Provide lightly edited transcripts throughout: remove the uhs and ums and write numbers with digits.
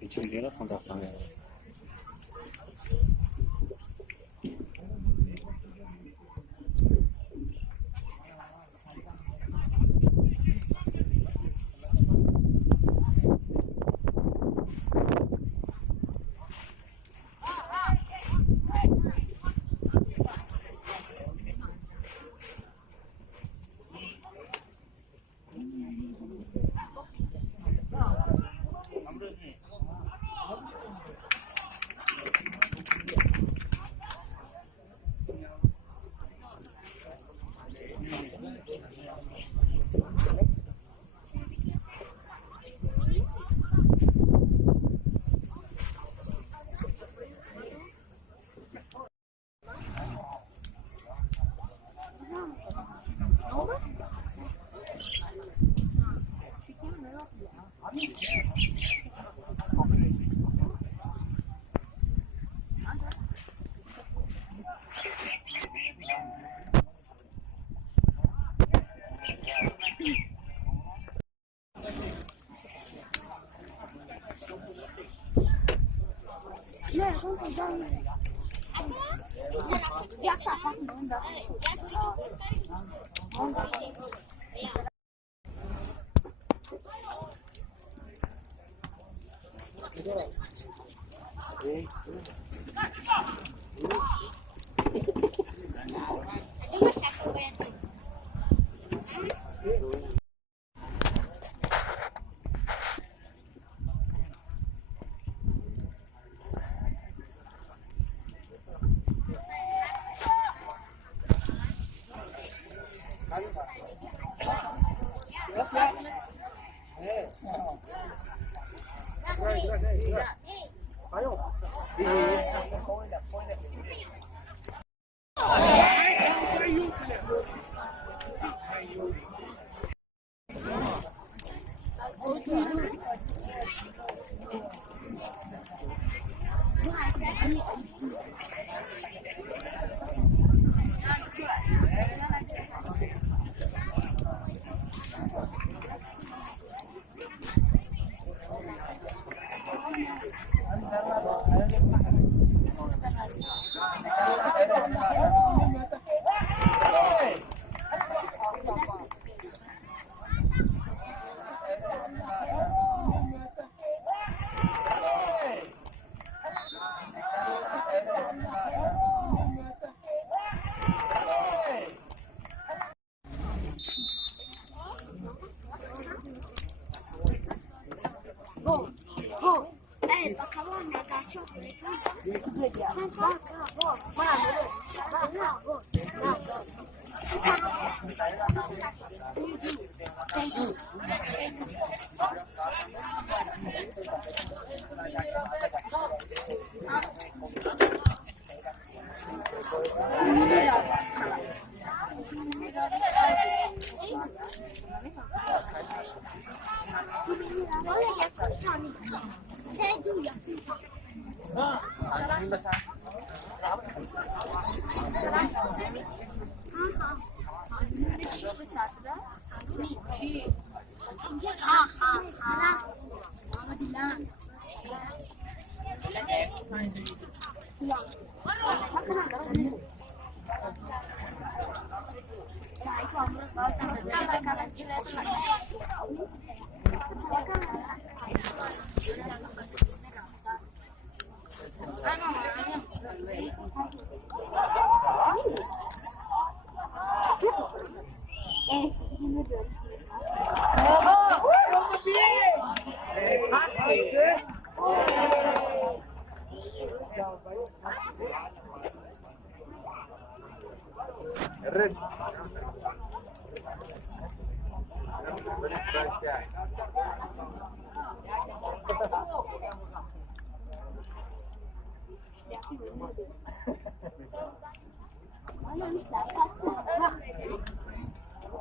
Içeriye kontaktan ya.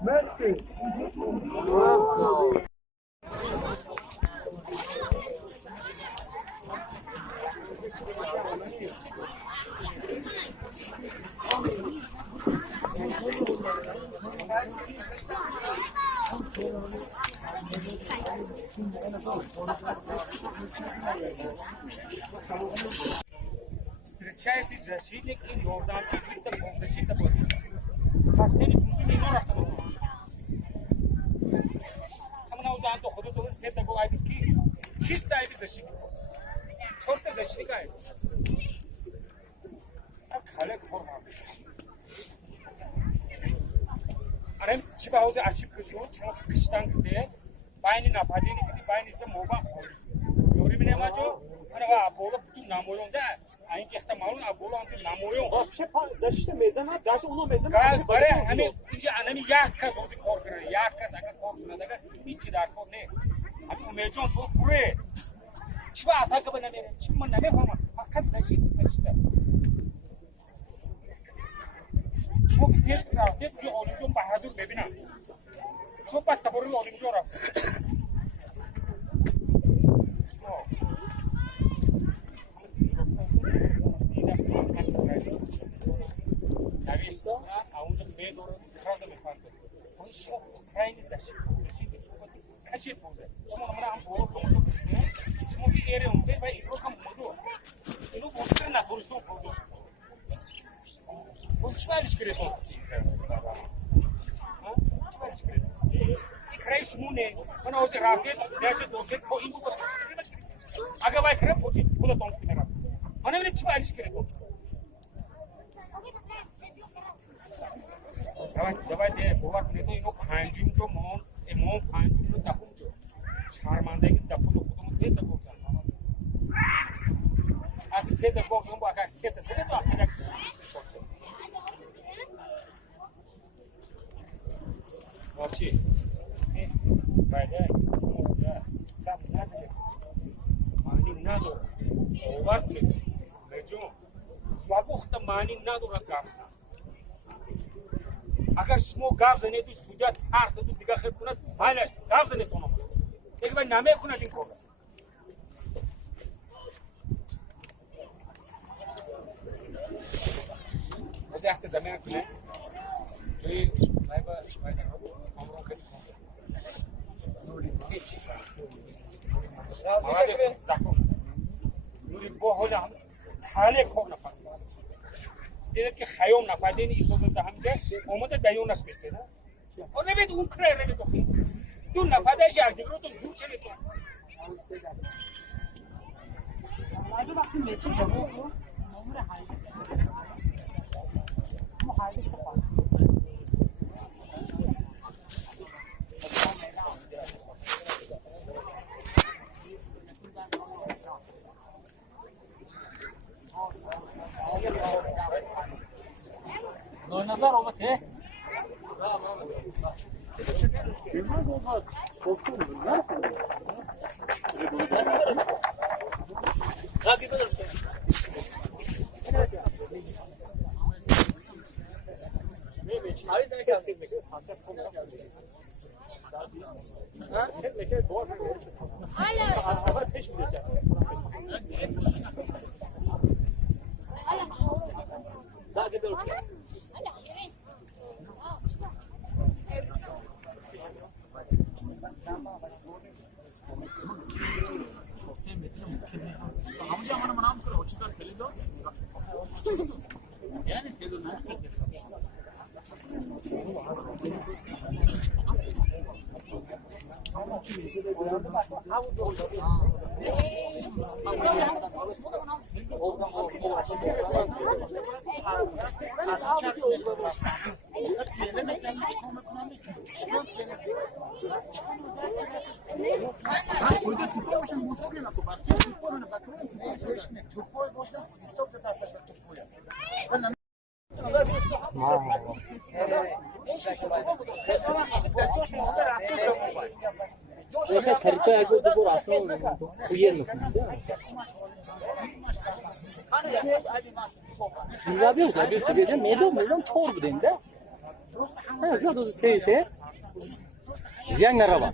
Merci. Встречайся с защитником Йорданчик, это помните, это вот. Хастени не нора в том. Самна узан то ходу то сета была ки чистая без защитник. Шорта защитника. А халек форма. Арем чиба узе ошибка шу, чмо киштан где байни на падени ки байни се моба. 요리미네 맞죠? 하나가 보고 쭉 나모용데 아니 제가 말은 아보로 한테 나모용. вообще защита мезана, даже оно мезана. 가 그래 하면 이제 안하면 약간 소지 거르네. 약간 사가 거르나다가 이치 다 거네. 아니 매좀 소 그래. 치바 아타가 버나네. 침만 나네 봐봐. 아까 защита. 저기 테스트라. 테스트 어느 좀 봐도 매비나. 저 봤다 버리고 어느 줄 알았어. Visto? A un medo sразу ми фаркот. Он шо крайни защитник. Каши позе. Шмо намра ам боро тому што шмо би ере он бе бай рокам моду. Ину бостер на борсо поду. Бостер скрето. А? Скрето. И край шмуне. Она озе ракет, дяче досе по инду по. Ага бай край поти, пода том кинера. Она не чва скрето. давайте бовар кунето ино панҷум ҷо мон эмон панҷумро дапум ҷо шармандаги дапуно худам се дапум сан аки се дапум ҷо ака се та се то ака вачи байда моста дап насе мани надо бовар кунето меҷо вабухта мани надо ракабста اگر شما گاو زنید تو سودیا ترس تو دیگه خیر کنه مایلش گاو زنید اونم دیگه باید نامه کنه این کار از وقت زمین کنه توی لایبا باید کامرون کنی نوری نیستی مواده زکون نوری با حالا هم حاله خوب نفر دیدید که خیام نفردین ایستاده ده همجا اومده دیونش برسه و روید اون کره روید اخی دو نفردش یک دیگر رو دور شده تو اگه وقتی میچه جمعه رو نمره حالی اما حالی که پاس نوع نظر آمده 아버지 아마는 만하면 그래 어찌가 들리죠? 얘는 그래도 나 Tupoi boşuna stop da tasarlar tupuya. Esa territorio es de corazón, huyendo. Zabıyor, zabıyor. Medan çoğur bu dende. Ha, zaten şey. Yang araba.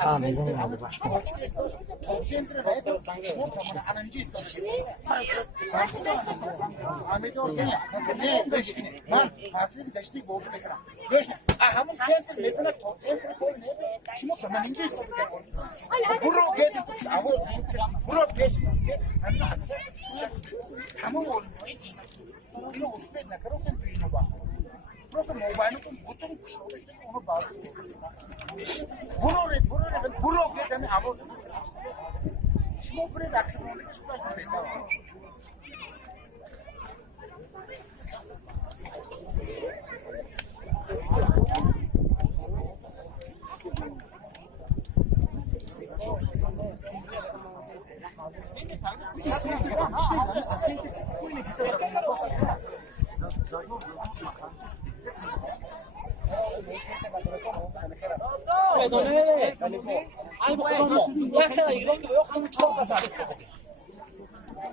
Ha, mezun oldu başka. Просто мобайлно бутун кушода оно бааз. Буроред бурогед ами авоз. Шумо пред активно чугаш бета.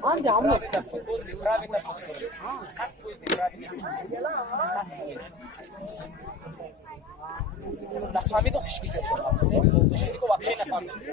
Andy ammo. Нafahamidos işleyeceğiz. Şimdi ko вообще nafahamidos.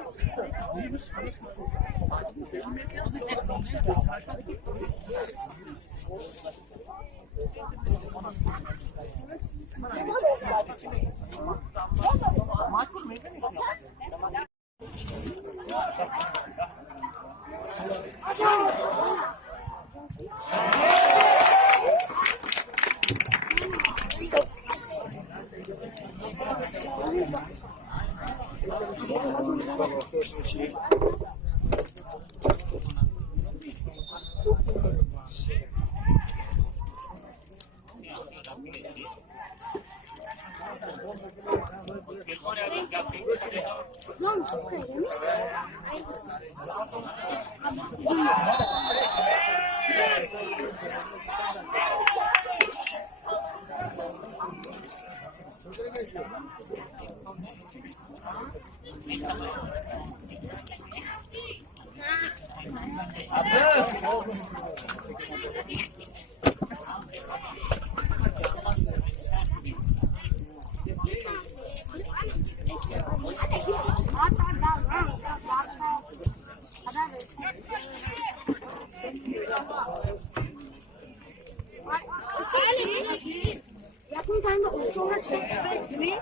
yakın tane uçağına çekmek gibi.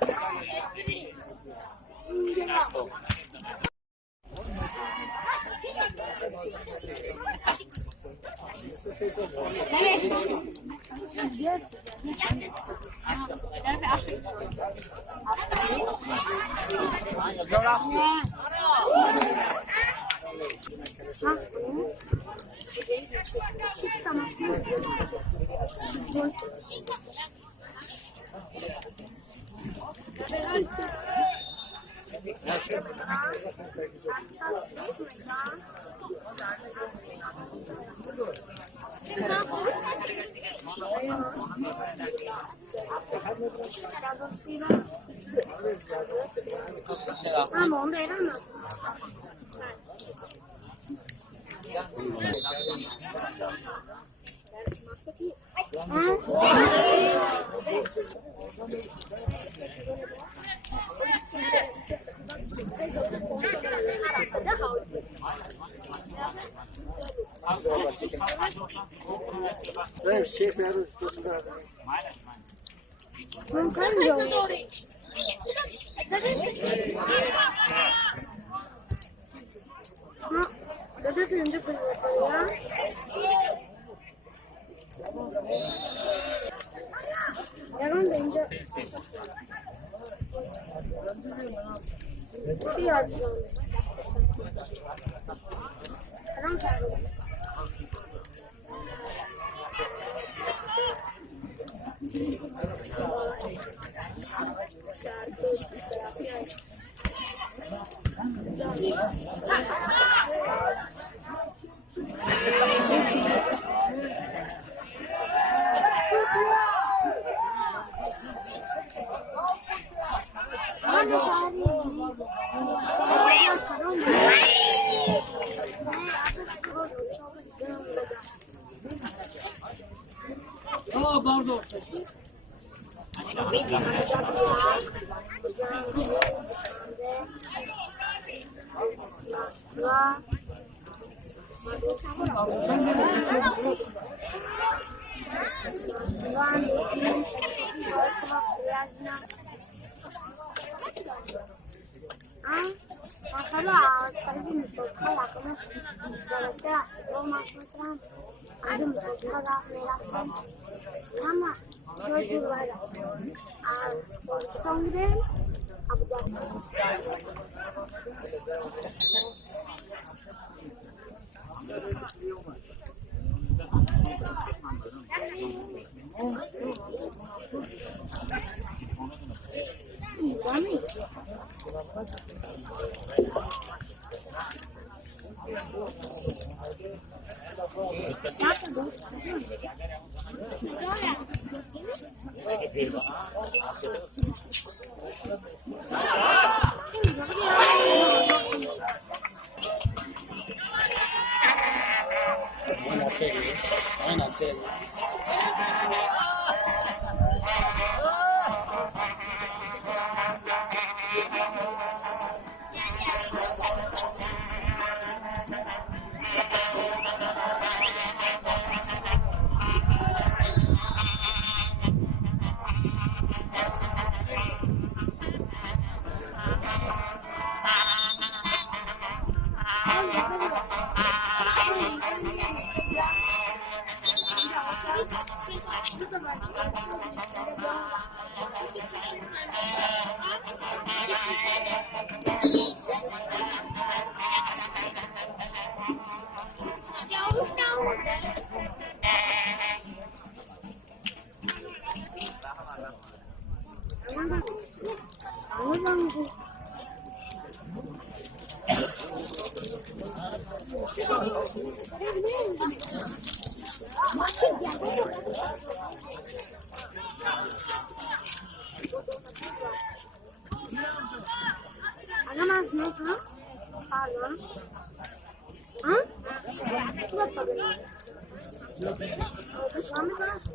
Ah, 뭔데 이러면 Evet, şef nerede tutuyorsun? 너도 언제 그릴 거야? 내가 이제 어디 하죠? 그럼 잘 Hadi şahane. Biraz karan mı? 아, pardon. Sama George Vara Songren Abu Dhabi. Ananas nasıl? Pardon. Ha? Bu da pardon. Şu an bir nasıl?